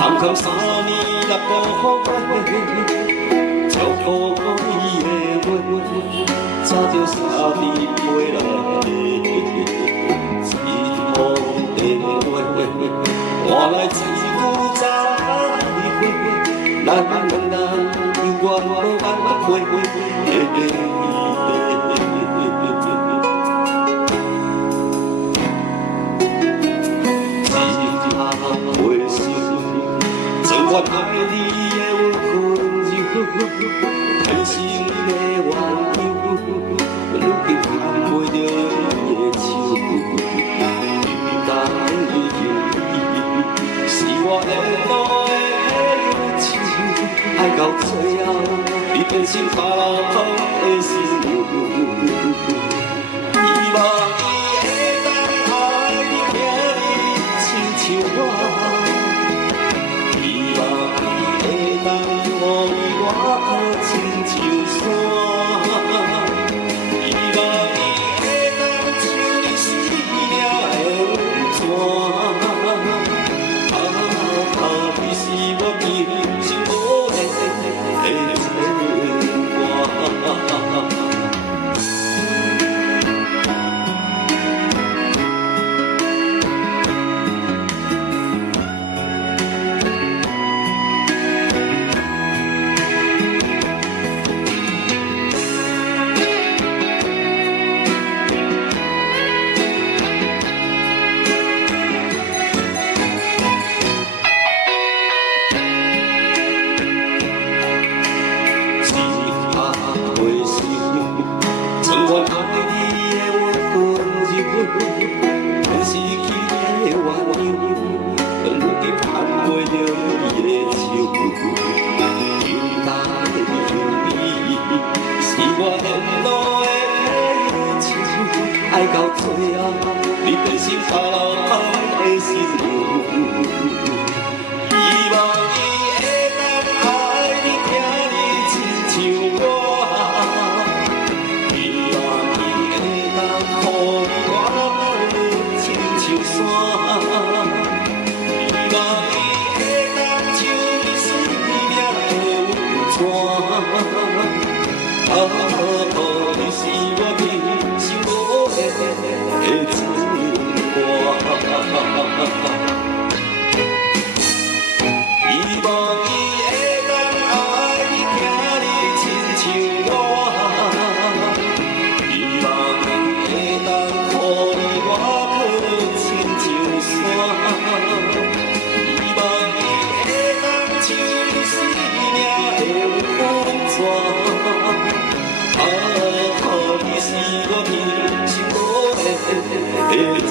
暗藏3年6个月，照顾伊的话，早就三日回来。一通电话，换来一句再会，咱两人永远无挽回。我爱你的温柔，真心的温柔，如今牵袂着你的手，你答应是我联络的忧愁，爱到最后，你变成别人的心流。希望伊会当爱你，疼你，亲像我。 亲像山，希望伊会当像你生命的温泉。你是我平生无缘的牵挂。我爱你的温柔，全失去的温柔，如今牵袂着你的手，应该你是我联络的忧愁，爱到最后，你变成别人的心流。希望伊会当爱你、疼你，亲像我。 你是我平生无缘的牵挂。希望伊会当爱你、疼你，亲像我。希望伊会当抱你我亲像山。希望伊会当像你生命的温泉。 你是我平生无缘的牵